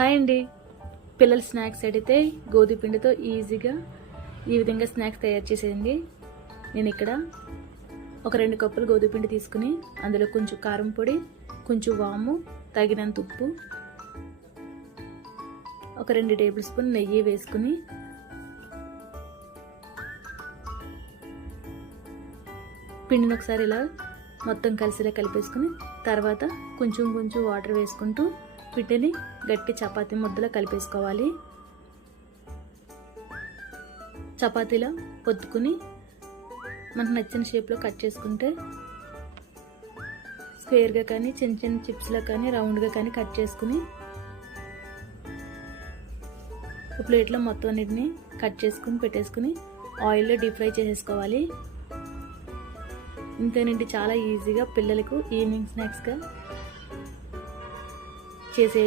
Hi అండి. పిల్లల snacks అడిగితే గోధుమ పిండితో ఈజీగా ఈ విధంగా స్నాక్స్ తయారు చేసేయండి. నేను ఇక్కడ ఒక రెండు కప్పులు గోధుమ పిండి తీసుకుని అందులో కొంచెం కారం పొడి కొంచెం వాము తగినంత ఉప్పు ఒక రెండు టేబుల్ స్పూన్ నెయ్యి వేసుకుని పిండిని ఒకసారి ఇలా మొత్తం కలిసిలా కలిపేసుకుని తర్వాత కొంచెం కొంచెం వాటర్ వేసుకుంటూ పిండిని గట్టి చపాతి ముద్దలో కలిపేసుకోవాలి. చపాతీలో పొత్తుకుని మనకు నచ్చిన షేప్లో కట్ చేసుకుంటే స్క్వేర్గా కానీ చిన్న చిన్న చిప్స్లో కానీ రౌండ్గా కానీ కట్ చేసుకుని ఒక ప్లేట్లో మొత్తం అన్నిటిని కట్ చేసుకుని పెట్టేసుకుని ఆయిల్లో డీప్ ఫ్రై చేసేసుకోవాలి. ఇంతేనండి చాలా ఈజీగా పిల్లలకు ఈవినింగ్ స్నాక్స్గా que se